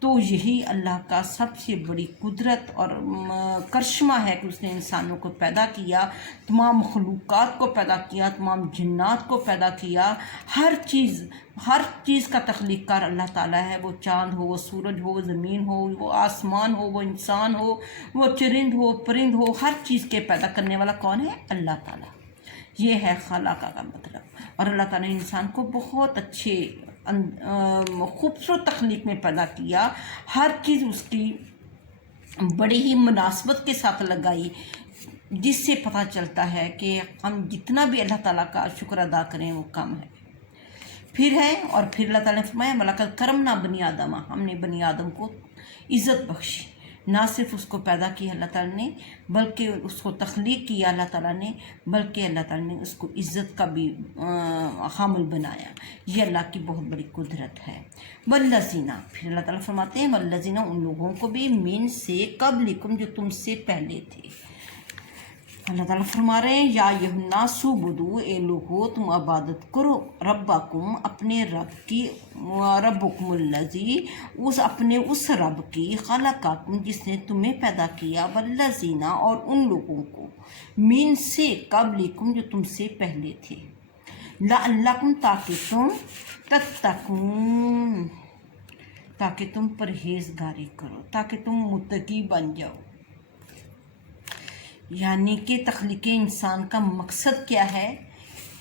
تو یہی اللہ کا سب سے بڑی قدرت اور کرشمہ ہے کہ اس نے انسانوں کو پیدا کیا، تمام مخلوقات کو پیدا کیا، تمام جنات کو پیدا کیا، ہر چیز کا تخلیق کار اللہ تعالیٰ ہے۔ وہ چاند ہو، وہ سورج ہو، وہ زمین ہو، وہ آسمان ہو، وہ انسان ہو، وہ چرند ہو، پرند ہو، ہر چیز کے پیدا کرنے والا کون ہے؟ اللہ تعالیٰ۔ یہ ہے خلاقہ کا مطلب۔ اور اللہ تعالیٰ نے انسان کو بہت اچھے خوبصورت تخلیق میں پیدا کیا، ہر چیز اس کی بڑی ہی مناسبت کے ساتھ لگائی، جس سے پتہ چلتا ہے کہ ہم جتنا بھی اللہ تعالیٰ کا شکر ادا کریں وہ کم ہے۔ پھر اللہ تعالیٰ نے فرمایا وَلَقَدْ كَرَّمْنَا بَنِي آدَمَ، ہم نے بنی آدم کو عزت بخشی۔ نہ صرف اس کو پیدا کیا اللہ تعالیٰ نے، بلکہ اس کو تخلیق کیا اللہ تعالیٰ نے، بلکہ اللہ تعالیٰ نے اس کو عزت کا بھی حامل بنایا۔ یہ اللہ کی بہت بڑی قدرت ہے۔ والذین، پھر اللہ تعالیٰ فرماتے ہیں والذین، ان لوگوں کو بھی من سے قبلکم، جو تم سے پہلے تھے۔ اللہ تعالیٰ فرما رہے ہیں یا ایھا الناس اعبدوا، اے لوگو تم عبادت کرو، ربکم، اپنے رب کی، ربکم الذی، اس رب کی، خلقکم، جس نے تمہیں پیدا کیا، والذین، اور ان لوگوں کو، من سے قبلکم، جو تم سے پہلے تھے، لعلکم، تاکہ تم، تتقون، تاکہ تم پرہیزگاری کرو، تاکہ تم متقی بن جاؤ۔ یعنی کہ تخلیق انسان کا مقصد کیا ہے،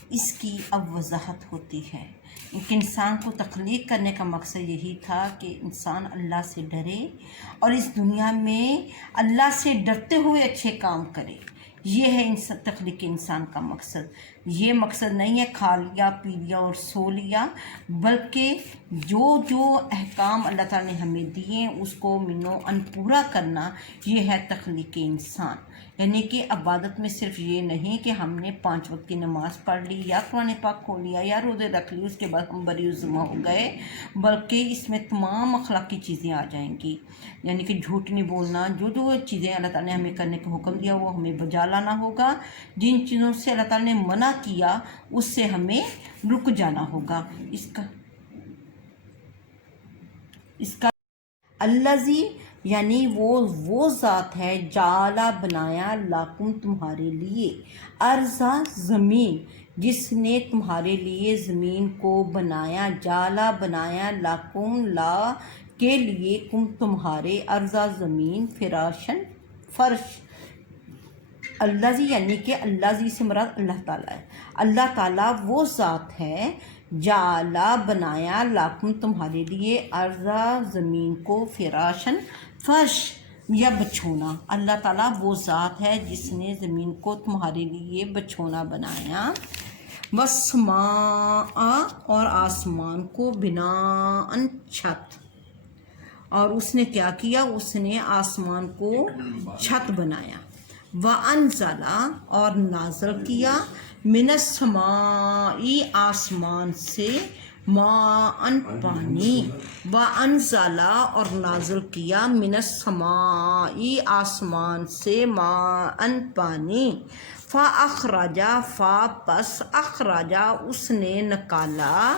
اس کی اب وضاحت ہوتی ہے۔ ایک انسان کو تخلیق کرنے کا مقصد یہی تھا کہ انسان اللہ سے ڈرے اور اس دنیا میں اللہ سے ڈرتے ہوئے اچھے کام کرے۔ یہ ہے تخلیق انسان کا مقصد۔ یہ مقصد نہیں ہے کھا لیا، پی لیا اور سو لیا، بلکہ جو احکام اللہ تعالیٰ نے ہمیں دیے اس کو منو ان پورا کرنا، یہ ہے تخلیق انسان۔ یعنی کہ عبادت میں صرف یہ نہیں کہ ہم نے 5 وقت کی نماز پڑھ لی یا قرآن پاک کھول لیا یا روزے رکھ لی، اس کے بعد ہم بری ذمہ ہو گئے، بلکہ اس میں تمام اخلاقی چیزیں آ جائیں گی۔ یعنی کہ جھوٹ نہیں بولنا، جو چیزیں اللہ تعالیٰ نے ہمیں کرنے کا حکم دیا وہ ہمیں بجا لانا ہوگا، جن چیزوں سے اللہ تعالیٰ نے منع کیا اس سے ہمیں رک جانا ہوگا۔ اس کا الذی، یعنی وہ ذات ہے، جعلا، بنایا، لاکم، تمہارے لیے، ارضا، زمین، جس نے تمہارے لیے زمین کو بنایا، جعلا، بنایا، لاکم، لا کے لیے، کم، تمہارے، ارضا، زمین، فراشن، فرش۔ الذی، یعنی کہ الذی سے مراد اللہ تعالیٰ ہے۔ اللہ تعالیٰ وہ ذات ہے، جعلا، بنایا، لاکم، تمہارے لیے، ارضا، زمین کو، فراشن، فرش یا بچھونا۔ اللہ تعالیٰ وہ ذات ہے جس نے زمین کو تمہارے لیے بچھونا بنایا، والسماء، اور آسمان کو، بناءً، چھت۔ اور اس نے کیا کیا؟ اس نے آسمان کو چھت بنایا۔ وَأَنزَلَ، اور نازل کیا، مِنَ السَّمَاءِ، آسمان سے، ماءً، پانی۔ وَأَنزَلَ، اور نازل کیا، مِنَ السَّمَاءِ، آسمان سے، ماءً، پانی۔ فَأَخْرَجَ، پس اخرج، اس نے نکالا،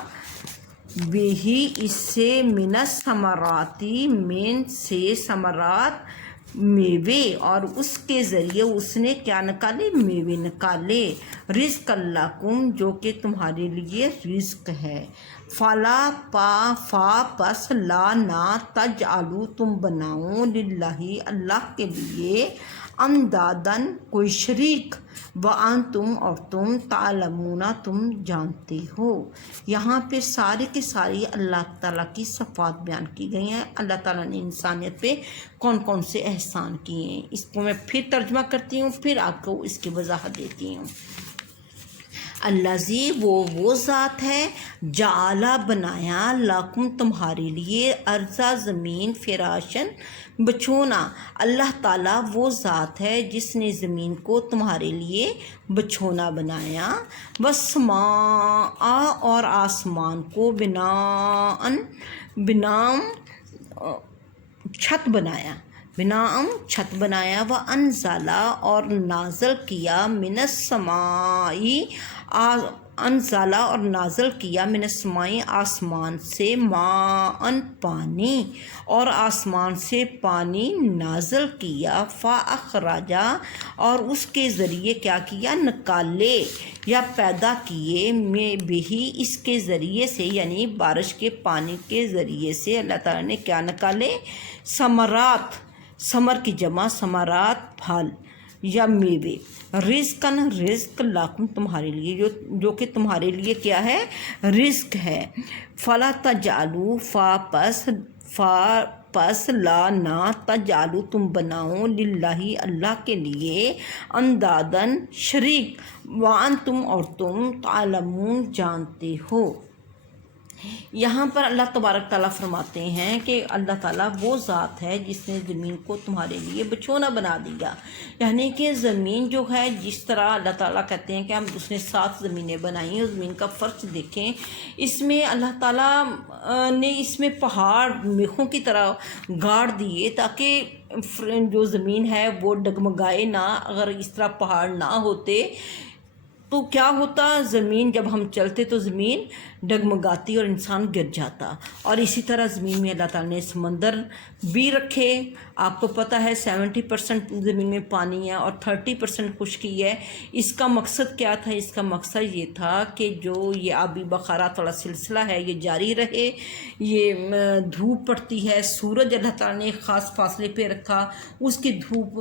بِہِ، اس سے، مِنَ الثَّمَرَاتِ، من سے، ثمرات، میوے، اور اس کے ذریعے اس نے کیا نکالے؟ میوے نکالے، رزق لکم، جو کہ تمہارے لیے رزق ہے۔ پس لا، نہ، تجعلوا، تم بناؤ، للہ، اللہ کے لیے، اندادن، کوئی شریک، وانتم، اور تم، تعلمون، تم جانتے ہو۔ یہاں پہ سارے کے ساری اللہ تعالیٰ کی صفات بیان کی گئی ہیں، اللہ تعالیٰ نے انسانیت پہ کون کون سے احسان کیے ہیں۔ اس کو میں پھر ترجمہ کرتی ہوں، پھر آپ کو اس کی وضاحت دیتی ہوں۔ الذی، وہ ذات ہے، جعلا، بنایا، لاکم، تمہارے لیے، ارضا، زمین، فراشن، بچھونا۔ اللہ تعالیٰ وہ ذات ہے جس نے زمین کو تمہارے لیے بچھونا بنایا، والسماء، اور آسمان کو، بناءً، چھت بنایا، بناءً، چھت بنایا، وَأَنزَلَ، اور نازل کیا، مِنَ السَّمَاءِ، انزالہ اور نازل کیا من السماء آسمان سے ماءً پانی، اور آسمان سے پانی نازل کیا، فاخرجا اور اس کے ذریعے کیا کیا، نکالے یا پیدا کیے، میں بھی اس کے ذریعے سے یعنی بارش کے پانی کے ذریعے سے اللہ تعالیٰ نے کیا نکالے، ثمرات، ثمر کی جمع ثمرات، پھل یا میوے، رزقاً رزق لاکم تمہارے لیے، جو کہ تمہارے لیے کیا ہے، رزق ہے، فلا تجعلوا پس لا نہ تجعلوا تم بناؤ للہ اللہ کے لیے اندادن شریک، وانتم اور تم تعلمون جانتے ہو۔ یہاں پر اللہ تبارک تعالیٰ فرماتے ہیں کہ اللہ تعالیٰ وہ ذات ہے جس نے زمین کو تمہارے لیے بچھونا بنا دیا، یعنی کہ زمین جو ہے جس طرح اللہ تعالیٰ کہتے ہیں کہ ہم اس نے 7 زمینیں بنائی اور زمین کا فرش دیکھیں، اس میں اللہ تعالیٰ نے اس میں پہاڑ میخوں کی طرح گاڑ دیے تاکہ جو زمین ہے وہ ڈگمگائے نہ۔ اگر اس طرح پہاڑ نہ ہوتے تو کیا ہوتا، زمین جب ہم چلتے تو زمین ڈگمگاتی اور انسان گر جاتا۔ اور اسی طرح زمین میں اللہ تعالیٰ نے سمندر بھی رکھے، آپ کو پتہ ہے 70% زمین میں پانی ہے اور 30% خشکی ہے۔ اس کا مقصد کیا تھا؟ اس کا مقصد یہ تھا کہ جو یہ آبی بخارات والا سلسلہ ہے یہ جاری رہے، یہ دھوپ پڑتی ہے، سورج اللہ تعالیٰ نے ایک خاص فاصلے پہ رکھا، اس کی دھوپ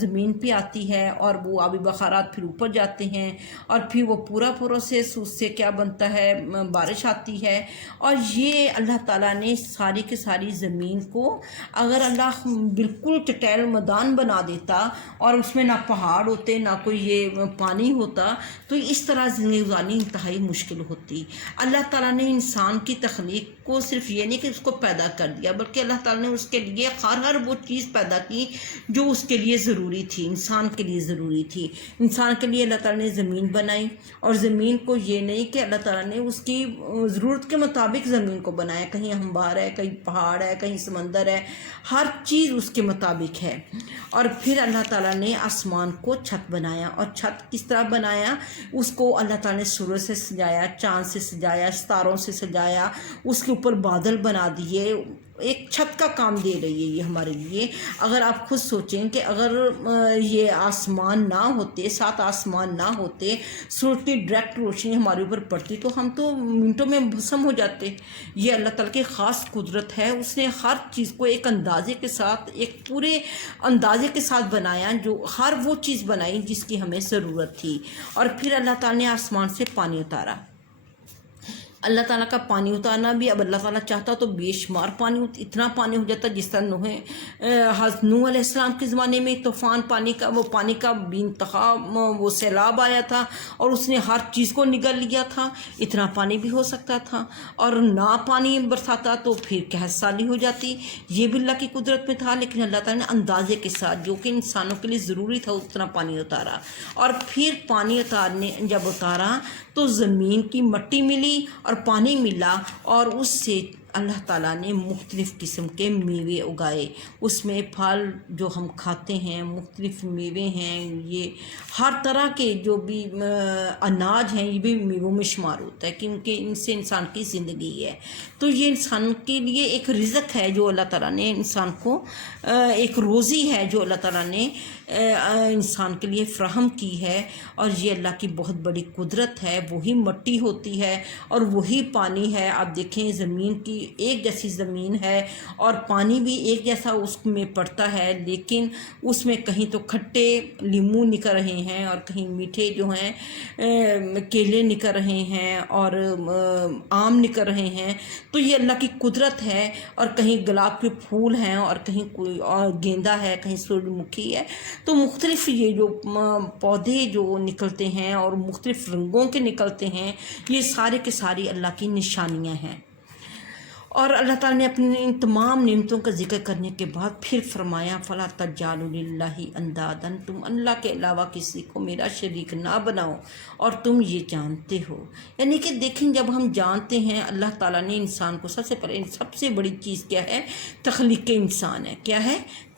زمین پہ آتی ہے اور وہ آبی بخارات پھر اوپر جاتے ہیں اور پھر وہ پورا پروسیس اس سے کیا بنتا ہے، بارش آتی ہے۔ اور یہ اللہ تعالیٰ نے ساری کی ساری زمین کو اگر اللہ بالکل چٹیل میدان بنا دیتا اور اس میں نہ پہاڑ ہوتے نہ کوئی یہ پانی ہوتا تو اس طرح زندگی گزارنی انتہائی مشکل ہوتی۔ اللہ تعالیٰ نے انسان کی تخلیق کو صرف یہ نہیں کہ اس کو پیدا کر دیا، بلکہ اللہ تعالیٰ نے اس کے لیے ہر وہ چیز پیدا کی جو اس کے لیے ضروری تھی، انسان کے لیے ضروری تھی۔ انسان کے لیے اللہ تعالیٰ نے زمین بنائی، اور زمین کو یہ نہیں کہ اللہ تعالیٰ نے اس کی ضرورت کے مطابق زمین کو بنایا، کہیں ہموار ہے، کہیں پہاڑ ہے، کہیں سمندر ہے، ہر چیز اس کے مطابق ہے۔ اور پھر اللہ تعالیٰ نے آسمان کو چھت بنایا، اور چھت کس طرح بنایا، اس کو اللہ تعالیٰ نے سورج سے سجایا، چاند سے سجایا، ستاروں سے سجایا، اس کے اوپر بادل بنا دیے۔ ایک چھت کا کام دے رہی ہے یہ ہمارے لیے۔ اگر آپ خود سوچیں کہ اگر یہ آسمان نہ ہوتے، 7 آسمان نہ ہوتے، سورج کی ڈائریکٹ روشنی ہمارے اوپر پڑتی تو ہم تو منٹوں میں بھسم ہو جاتے۔ یہ اللہ تعالیٰ کی خاص قدرت ہے، اس نے ہر چیز کو ایک اندازے کے ساتھ، ایک پورے اندازے کے ساتھ بنایا، جو ہر وہ چیز بنائی جس کی ہمیں ضرورت تھی۔ اور پھر اللہ تعالیٰ نے آسمان سے پانی اتارا۔ اللہ تعالیٰ کا پانی اتارنا بھی، اب اللہ تعالیٰ چاہتا تو بے شمار پانی، اتنا پانی ہو جاتا جس طرح حضرت نوح علیہ السلام کے زمانے میں طوفان پانی کا، وہ پانی کا بے انتہا وہ سیلاب آیا تھا اور اس نے ہر چیز کو نگل لیا تھا۔ اتنا پانی بھی ہو سکتا تھا، اور نہ پانی برساتا تو پھر قحط سالی ہو جاتی۔ یہ بھی اللہ کی قدرت میں تھا، لیکن اللہ تعالیٰ نے اندازے کے ساتھ جو کہ انسانوں کے لیے ضروری تھا اتنا پانی اتارا۔ اور پھر پانی جب اتارا تو زمین کی مٹی ملی اور پانی ملا، اور اس سے اللہ تعالیٰ نے مختلف قسم کے میوے اگائے۔ اس میں پھل جو ہم کھاتے ہیں، مختلف میوے ہیں، یہ ہر طرح کے جو بھی اناج ہیں یہ بھی میووں میں شمار ہوتا ہے، کیونکہ ان سے انسان کی زندگی ہے۔ تو یہ انسان کے لیے ایک رزق ہے جو اللہ تعالیٰ نے انسان کو، ایک روزی ہے جو اللہ تعالیٰ نے انسان کے لیے فراہم کی ہے۔ اور یہ اللہ کی بہت بڑی قدرت ہے، وہی مٹی ہوتی ہے اور وہی پانی ہے۔ آپ دیکھیں زمین کی ایک جیسی زمین ہے اور پانی بھی ایک جیسا اس میں پڑتا ہے، لیکن اس میں کہیں تو کھٹے لیموں نکل رہے ہیں اور کہیں میٹھے جو ہیں کیلے نکل رہے ہیں اور آم نکل رہے ہیں۔ تو یہ اللہ کی قدرت ہے۔ اور کہیں گلاب کے پھول ہیں اور کہیں کوئی اور گیندا ہے، کہیں سورج مکھی ہے۔ تو مختلف یہ جو پودے جو نکلتے ہیں اور مختلف رنگوں کے نکلتے ہیں، یہ سارے کے ساری اللہ کی نشانیاں ہیں۔ اور اللہ تعالیٰ نے اپنی ان تمام نعمتوں کا ذکر کرنے کے بعد پھر فرمایا فَلَا تَجْعَلُوا لِلَّهِ أَنْدَادًا، تم اللہ کے علاوہ کسی کو میرا شریک نہ بناؤ اور تم یہ جانتے ہو۔ یعنی کہ دیکھیں جب ہم جانتے ہیں اللہ تعالیٰ نے انسان کو سب سے پہلے، سب سے بڑی چیز کیا ہے، تخلیق انسان ہے۔ کیا ہے؟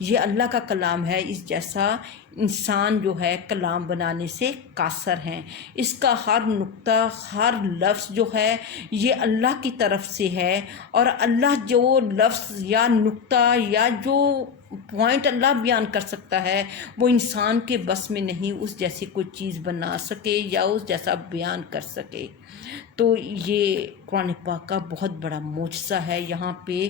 یہ اللہ کا کلام ہے، اس جیسا انسان جو ہے کلام بنانے سے قاصر ہیں۔ اس کا ہر نقطہ، ہر لفظ جو ہے یہ اللہ کی طرف سے ہے، اور اللہ جو لفظ یا نقطہ یا جو پوائنٹ اللہ بیان کر سکتا ہے وہ انسان کے بس میں نہیں اس جیسی کوئی چیز بنا سکے یا اس جیسا بیان کر سکے۔ تو یہ قرآن پاک کا بہت بڑا معجزہ ہے۔ یہاں پہ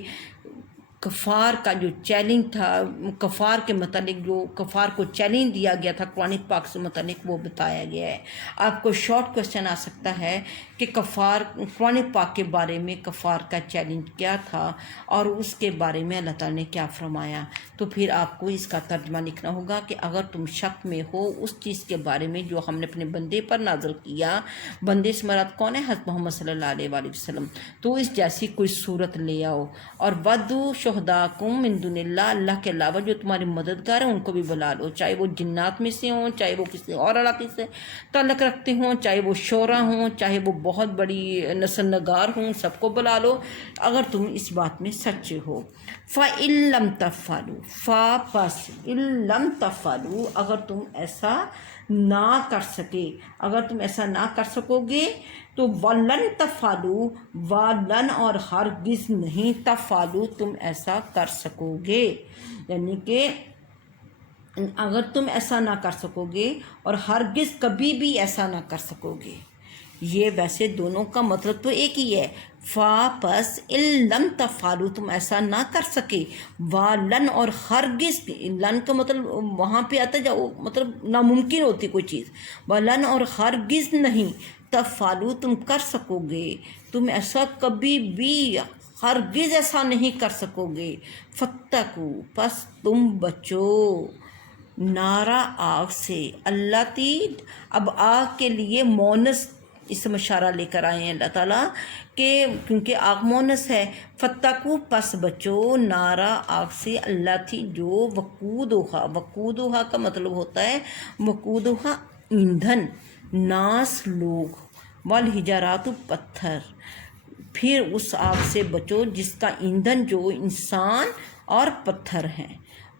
کفار کا جو چیلنج تھا، کفار کے متعلق جو کفار کو چیلنج دیا گیا تھا قرآن پاک سے متعلق، وہ بتایا گیا ہے۔ آپ کو شارٹ کوسچن آ سکتا ہے کہ کفار، قرآن پاک کے بارے میں کفار کا چیلنج کیا تھا اور اس کے بارے میں اللہ تعالیٰ نے کیا فرمایا، تو پھر آپ کو اس کا ترجمہ لکھنا ہوگا کہ اگر تم شک میں ہو اس چیز کے بارے میں جو ہم نے اپنے بندے پر نازل کیا، بندے سے مراد کون ہے؟ حضرت محمد صلی اللہ علیہ وآلہ وسلم، تو اس جیسی کوئی صورت لے آؤ، اور ودو شہداکم من دون اللہ، اللہ کے علاوہ جو تمہارے مددگار ہیں ان کو بھی بلا لو، چاہے وہ جنات میں سے ہوں، چاہے وہ کسی اور علاقے سے تعلق رکھتے ہوں، چاہے وہ شعراء ہوں، چاہے وہ بہت بڑی نثر نگار ہوں، سب کو بلا لو اگر تم اس بات میں سچے ہو۔ فَإِن لَمْ تَفْعَلُوا، پس إِن لَمْ تَفْعَلُوا، اگر تم ایسا نہ کر سکے، اگر تم ایسا نہ کر سکو گے تو وَلَن تَفْعَلُوا، وَلَن اور ہرگز نہیں، تَفْعَلُوا تم ایسا کر سکو گے، یعنی کہ اگر تم ایسا نہ کر سکو گے اور ہرگز کبھی بھی ایسا نہ کر سکو گے۔ یہ ویسے دونوں کا مطلب تو ایک ہی ہے، پس ان لم تفعلوا تم ایسا نہ کر سکے، لن اور ہرگز، لن کا مطلب وہاں پہ آتا جاؤ مطلب ناممکن ہوتی کوئی چیز، لن اور ہرگز نہیں، تفعلوا تم کر سکو گے، تم ایسا کبھی بھی ہرگز ایسا نہیں کر سکو گے، فتقوا پس تم بچو، نارا آگ سے، اللہ تی، اب آگ کے لیے مونس اس اشارہ لے کر آئے ہیں اللہ تعالیٰ کہ کیونکہ آگ مونس ہے، فتقوا پس بچو، نارا آگ سے، اللہ تھی جو وقودھا کا مطلب ہوتا ہے وقودھا ایندھن، ناس لوگ، والحجارات پتھر، پھر اس آگ سے بچو جس کا ایندھن جو انسان اور پتھر ہیں،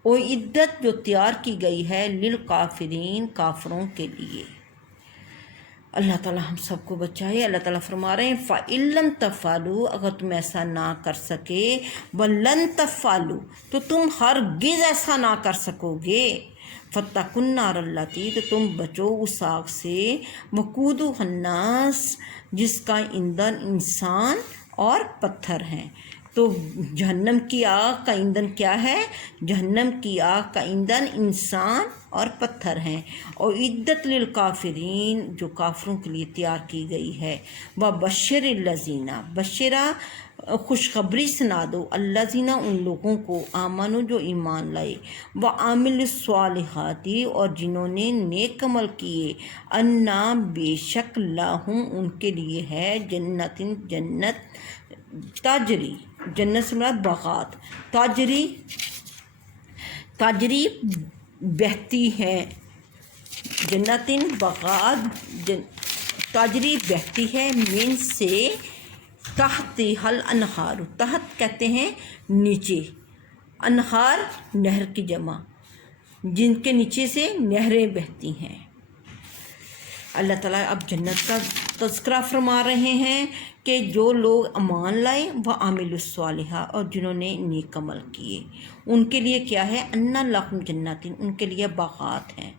وہ عدت جو تیار کی گئی ہے للکافرین کافروں کے لیے۔ اللہ تعالیٰ ہم سب کو بچائے۔ اللہ تعالیٰ فرما رہے ہیں فَإِن لَمْ تَفْعَلُوا اگر تم ایسا نہ کر سکے، وَلَن تَفْعَلُوا تو تم ہرگز ایسا نہ کر سکو گے، فَاتَّقُوا النَّارَ الَّتِي تو تم بچو اس آگ سے، وَقُودُهَا النَّاسُ جس کا ایندھن انسان اور پتھر ہیں۔ تو جہنم کی آگ کا ایندھن کیا ہے؟ جہنم کی آگ کا ایندھن انسان اور پتھر ہیں، اور عدت للکافرین جو کافروں کے لیے تیار کی گئی ہے۔ وَبَشِّرِ الَّذِينَ بشرا خوشخبری سنا دو، الَّذِينَ ان لوگوں کو، آمنوا جو ایمان لائے، وَعَمِلُوا الصَّالِحَاتِ اور جنہوں نے نیک عمل کیے، اَنَّا بے شک لَہُم ان کے لیے ہے، جنت تاجری، جنت سے مراد باغات، تاجری بہتی ہے، جنت باغات تاجری بہتی ہے، من سے، تحت حل انہار، تحت کہتے ہیں نیچے، انہار نہر کی جمع، جن کے نیچے سے نہریں بہتی ہیں۔ اللہ تعالیٰ اب جنت کا تذکرہ فرما رہے ہیں کہ جو لوگ ایمان لائے، وَعَمِلُوا الصَّالِحَاتِ اور جنہوں نے نیک عمل کیے، ان کے لیے کیا ہے؟ اَنَّ لَهُمْ جنات، ان کے لیے باغات ہیں،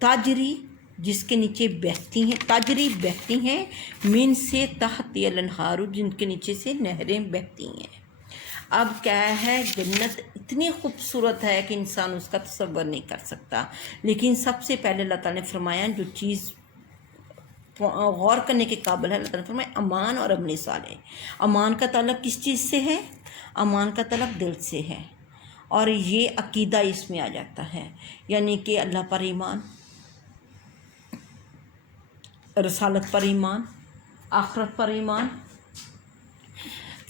تاجری جس کے نیچے بہتی ہیں، تاجری بہتی ہیں، من سے، تحت الانہار جن کے نیچے سے نہریں بہتی ہیں۔ اب کیا ہے، جنت اتنی خوبصورت ہے کہ انسان اس کا تصور نہیں کر سکتا، لیکن سب سے پہلے اللہ تعالیٰ نے فرمایا جو چیز غور کرنے کے قابل ہے، اللہ تعالیٰ نے فرمایا امان اور عمل صالح۔ امان کا تعلق کس چیز سے ہے؟ امان کا تعلق دل سے ہے، اور یہ عقیدہ اس میں آ جاتا ہے، یعنی کہ اللہ پر ایمان، رسالت پر ایمان، آخرت پر ایمان۔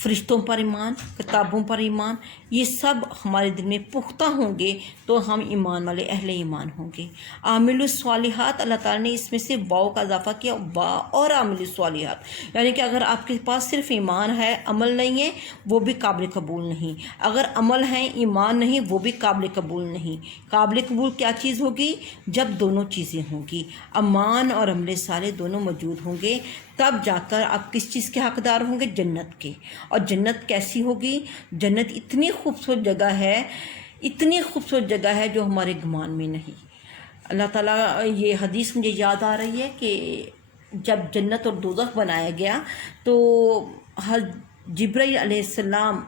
فرشتوں پر ایمان، کتابوں پر ایمان، یہ سب ہمارے دل میں پختہ ہوں گے تو ہم ایمان والے اہل ایمان ہوں گے۔ عامل الصالحات، اللہ تعالیٰ نے اس میں سے واو کا اضافہ کیا، وا اور عامل الصالحات، یعنی کہ اگر آپ کے پاس صرف ایمان ہے، عمل نہیں ہے، وہ بھی قابل قبول نہیں۔ اگر عمل ہے ایمان نہیں، وہ بھی قابل قبول نہیں۔ قابل قبول کیا چیز ہوگی؟ جب دونوں چیزیں ہوں گی، ایمان اور عمل صالح دونوں موجود ہوں گے، تب جا کر آپ کس چیز کے حقدار ہوں گے؟ جنت کے۔ اور جنت کیسی ہوگی؟ جنت اتنی خوبصورت جگہ ہے، اتنی خوبصورت جگہ ہے جو ہمارے گمان میں نہیں۔ اللہ تعالیٰ، یہ حدیث مجھے یاد آ رہی ہے کہ جب جنت اور دوزخ بنایا گیا تو جبرائیل علیہ السلام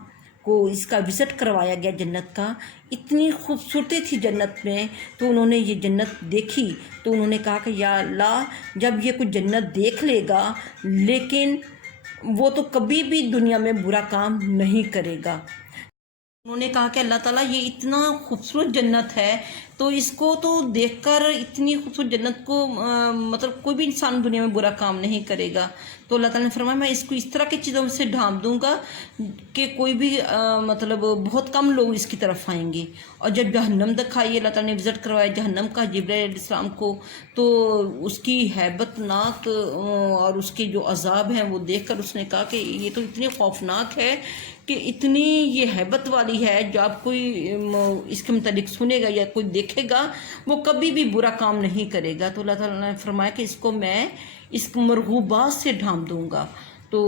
کو اس کا وزٹ کروایا گیا جنت کا۔ اتنی خوبصورتی تھی جنت میں، تو انہوں نے یہ جنت دیکھی تو انہوں نے کہا کہ یا اللہ، جب یہ کوئی جنت دیکھ لے گا لیکن وہ تو کبھی بھی دنیا میں برا کام نہیں کرے گا۔ انہوں نے کہا کہ اللہ تعالیٰ، یہ اتنا خوبصورت جنت ہے تو اس کو تو دیکھ کر، اتنی خوبصورت جنت کو مطلب کوئی بھی انسان دنیا میں برا کام نہیں کرے گا۔ تو اللہ تعالیٰ نے فرمایا میں اس کو اس طرح کی چیزوں سے ڈھانپ دوں گا کہ کوئی بھی مطلب بہت کم لوگ اس کی طرف آئیں گے۔ اور جب جہنم دکھائی، اللہ تعالیٰ نے وزٹ کروایا جہنم کا جبرائیل علیہ السلام کو، تو اس کی ہیبت ناک اور اس کے جو عذاب ہیں وہ دیکھ کر اس نے کہا کہ یہ تو اتنی خوفناک ہے کہ اتنی یہ ہیبت والی ہے، جب کوئی اس کے متعلق سنے گا یا کوئی دیکھے گا وہ کبھی بھی برا کام نہیں کرے گا۔ تو اللہ تعالیٰ نے فرمایا کہ اس کو میں اس مرغوبات سے ڈھانپ دوں گا، تو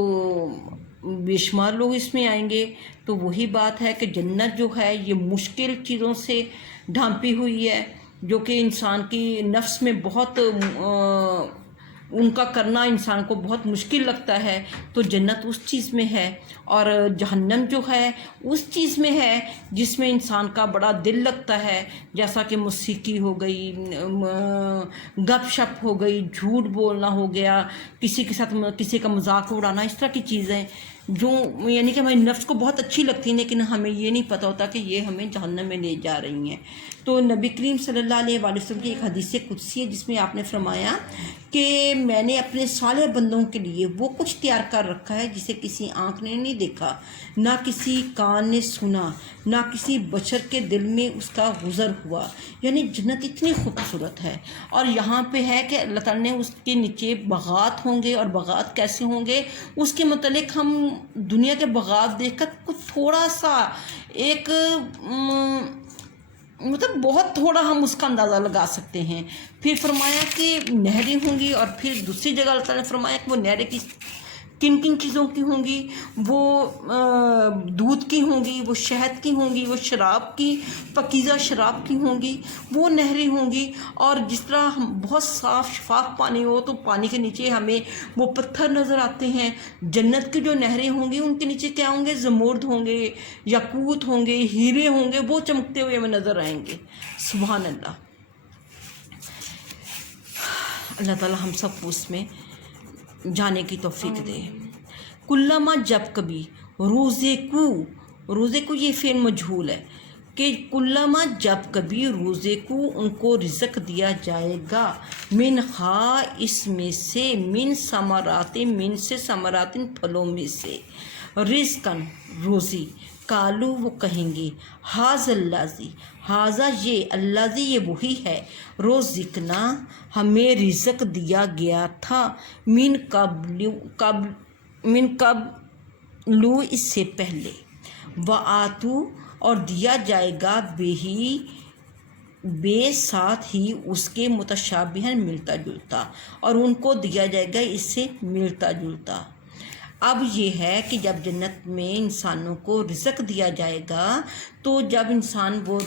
بے شمار لوگ اس میں آئیں گے۔ تو وہی بات ہے کہ جنت جو ہے یہ مشکل چیزوں سے ڈھانپی ہوئی ہے، جو کہ انسان کی نفس میں بہت ان کا کرنا انسان کو بہت مشکل لگتا ہے۔ تو جنت اس چیز میں ہے، اور جہنم جو ہے اس چیز میں ہے جس میں انسان کا بڑا دل لگتا ہے، جیسا کہ موسیقی ہو گئی، گپ شپ ہو گئی، جھوٹ بولنا ہو گیا، کسی کے ساتھ کسی کا مذاق اڑانا، اس طرح کی چیزیں جو یعنی کہ ہماری نفس کو بہت اچھی لگتی ہیں، لیکن ہمیں یہ نہیں پتہ ہوتا کہ یہ ہمیں جہنم میں لے جا رہی ہیں۔ تو نبی کریم صلی اللہ علیہ وآلہ وسلم کی ایک حدیث قدسی ہے جس میں آپ نے فرمایا کہ میں نے اپنے صالح بندوں کے لیے وہ کچھ تیار کر رکھا ہے جسے کسی آنکھ نے نہیں دیکھا، نہ کسی کان نے سنا، نہ کسی بشر کے دل میں اس کا گزر ہوا۔ یعنی جنت اتنی خوبصورت ہے، اور یہاں پہ ہے کہ اللہ تعالیٰ نے اس کے نیچے باغات ہوں گے، اور باغات کیسے ہوں گے اس کے متعلق ہم دنیا کے باغات دیکھ کر کچھ تھوڑا سا ایک مطلب بہت تھوڑا ہم اس کا اندازہ لگا سکتے ہیں۔ پھر فرمایا کہ نہریں ہوں گی، اور پھر دوسری جگہ اللہ تعالیٰ نے فرمایا کہ وہ نہریں کن کن چیزوں کی ہوں گی؟ وہ دودھ کی ہوں گی، وہ شہد کی ہوں گی، وہ شراب کی، پاکیزہ شراب کی ہوں گی، وہ نہریں ہوں گی۔ اور جس طرح ہم بہت صاف شفاف پانی ہو تو پانی کے نیچے ہمیں وہ پتھر نظر آتے ہیں، جنت کی جو نہریں ہوں گی ان کے نیچے کیا ہوں گے؟ زمرد ہوں گے، یاقوت ہوں گے، ہیرے ہوں گے، وہ چمکتے ہوئے ہمیں نظر آئیں گے۔ سبحان اللہ۔ اللہ تعالیٰ ہم سب کو اس میں جانے کی توفیق دے۔ کلما، جب کبھی، روزے کو یہ فعل مجہول ہے کہ کلما جب کبھی روزے کو ان کو رزق دیا جائے گا، من خا اس میں سے، من سے ثمرات پھلوں میں سے، رزقن روزی، کالو وہ کہیں گے، ہاذا یہ الذی یہ وہی ہے، رزقنا ہمیں رزق دیا گیا تھا، من قبل اس سے پہلے، وآتو اور دیا جائے گا بے ساتھ ہی اس کے متشابہن ملتا جلتا، اور ان کو دیا جائے گا اس سے ملتا جلتا۔ اب یہ ہے کہ جب جنت میں انسانوں کو رزق دیا جائے گا تو جب انسان وہ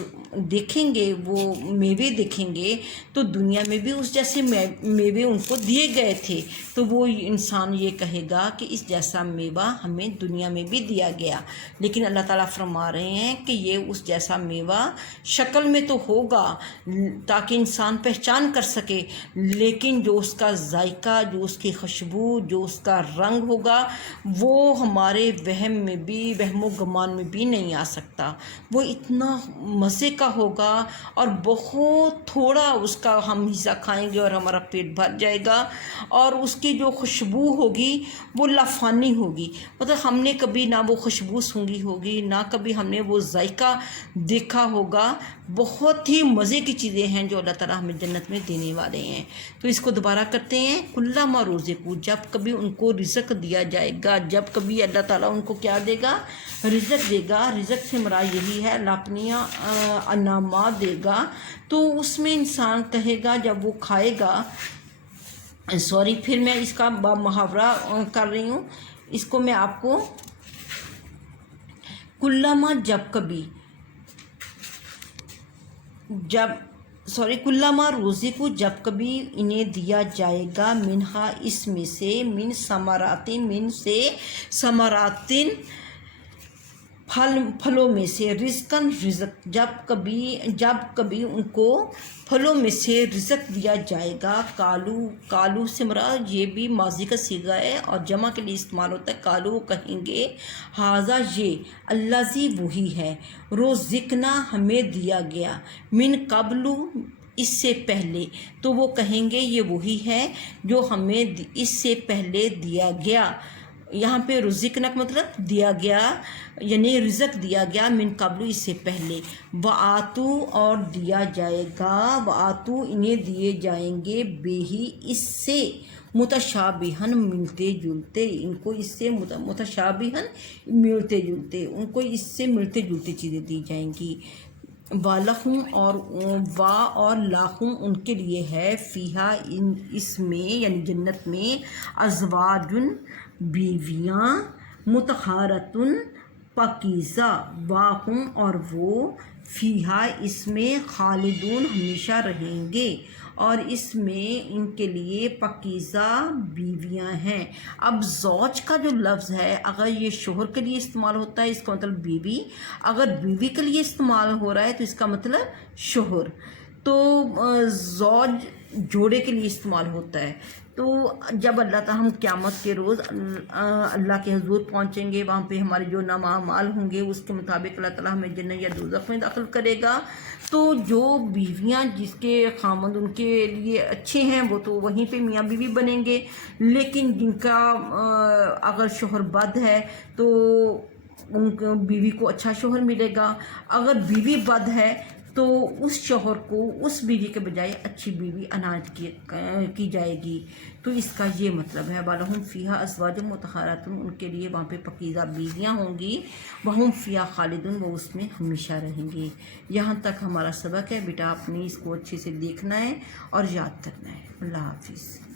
دیکھیں گے، وہ میوے دیکھیں گے، تو دنیا میں بھی اس جیسے میوے ان کو دیے گئے تھے، تو وہ انسان یہ کہے گا کہ اس جیسا میوہ ہمیں دنیا میں بھی دیا گیا۔ لیکن اللہ تعالیٰ فرما رہے ہیں کہ یہ اس جیسا میوہ شکل میں تو ہوگا تاکہ انسان پہچان کر سکے، لیکن جو اس کا ذائقہ، جو اس کی خوشبو، جو اس کا رنگ ہوگا، وہ ہمارے وہم و گمان میں بھی نہیں آ سکتا۔ وہ اتنا مزے کا ہوگا اور بہت تھوڑا اس کا ہم حصہ کھائیں گے اور ہمارا پیٹ بھر جائے گا، اور اس کی جو خوشبو ہوگی وہ لافانی ہوگی، مطلب ہم نے کبھی نہ وہ خوشبو سونگھی ہوگی، نہ کبھی ہم نے وہ ذائقہ دیکھا ہوگا۔ بہت ہی مزے کی چیزیں ہیں جو اللہ تعالیٰ ہمیں جنت میں دینے والے ہیں۔ تو اس کو دوبارہ کرتے ہیں، کلما رزقوا، جب کبھی ان کو رزق دیا جائے گا، جب کبھی اللہ تعالیٰ ان کو کیا دے گا؟ رزق دے گا۔ رزق سے مراد یہی ہے، اللہ اپنی انعامات دے گا، تو اس میں انسان کہے گا جب وہ کھائے گا، پھر میں اس کا محاورہ کر رہی ہوں، اس کو میں آپ کو کلما کلما رزقوا، جب کبھی انہیں دیا جائے گا، منہا، اس میں سے، من سے ثمراتن، پھلوں میں سے، رزقاً، رزق، جب کبھی ان کو پھلوں میں سے رزق دیا جائے گا، کالو سے مراد یہ بھی ماضی کا صیغہ ہے اور جمع کے لیے استعمال ہوتا ہے، کالو، کہیں گے، ہاذا، یہ، الذی، وہی ہے، رزقنا، ہمیں دیا گیا، من قبل، اس سے پہلے، تو وہ کہیں گے یہ وہی ہے جو ہمیں اس سے پہلے دیا گیا۔ یہاں پہ رزقنا کا مطلب دیا گیا، یعنی رزق دیا گیا، من قبل، اس سے پہلے، وآتو، اور دیا جائے گا، وآتو، انہیں دیے جائیں گے، بہی، اس سے، متشابہن، ملتے جلتے، ان کو اس سے متشابہن، ملتے جلتے، ان کو اس سے ملتے جلتے چیزیں دی جائیں گی۔ وَلَہُمْ، اور لاہم، ان کے لیے ہے، فیہا، اس میں یعنی جنت میں، ازواجن، بیویاں، مطہراتن، پاکیزہ، واہم، اور وہ، فیہا، اس میں، خالدون، ہمیشہ رہیں گے، اور اس میں ان کے لیے پاکیزہ بیویاں ہیں۔ اب زوج کا جو لفظ ہے، اگر یہ شوہر کے لیے استعمال ہوتا ہے اس کا مطلب بیوی، اگر بیوی کے لیے استعمال ہو رہا ہے تو اس کا مطلب شوہر، تو زوج جوڑے کے لیے استعمال ہوتا ہے۔ تو جب اللہ تعالیٰ، ہم قیامت کے روز اللہ کے حضور پہنچیں گے، وہاں پہ ہمارے جو نام اعمال ہوں گے اس کے مطابق اللہ تعالیٰ ہمیں جنت یا دوزخ میں داخل کرے گا۔ تو جو بیویاں جس کے خامند ان کے لیے اچھے ہیں وہ تو وہیں پہ میاں بیوی بنیں گے، لیکن جن کا اگر شوہر بد ہے تو ان کو بیوی کو اچھا شوہر ملے گا، اگر بیوی بد ہے تو اس شوہر کو اس بیوی کے بجائے اچھی بیوی عنایت کی جائے گی۔ تو اس کا یہ مطلب ہے، وَلَهُمْ فِيهَا أَزْوَاجٌ مُطَهَّرَةٌ، ان کے لیے وہاں پہ پاکیزہ بیویاں ہوں گی، وَهُمْ فِيهَا خَالِدُونَ، وہ اس میں ہمیشہ رہیں گے۔ یہاں تک ہمارا سبق ہے بیٹا، اپنی اس کو اچھے سے دیکھنا ہے اور یاد کرنا ہے۔ اللہ حافظ۔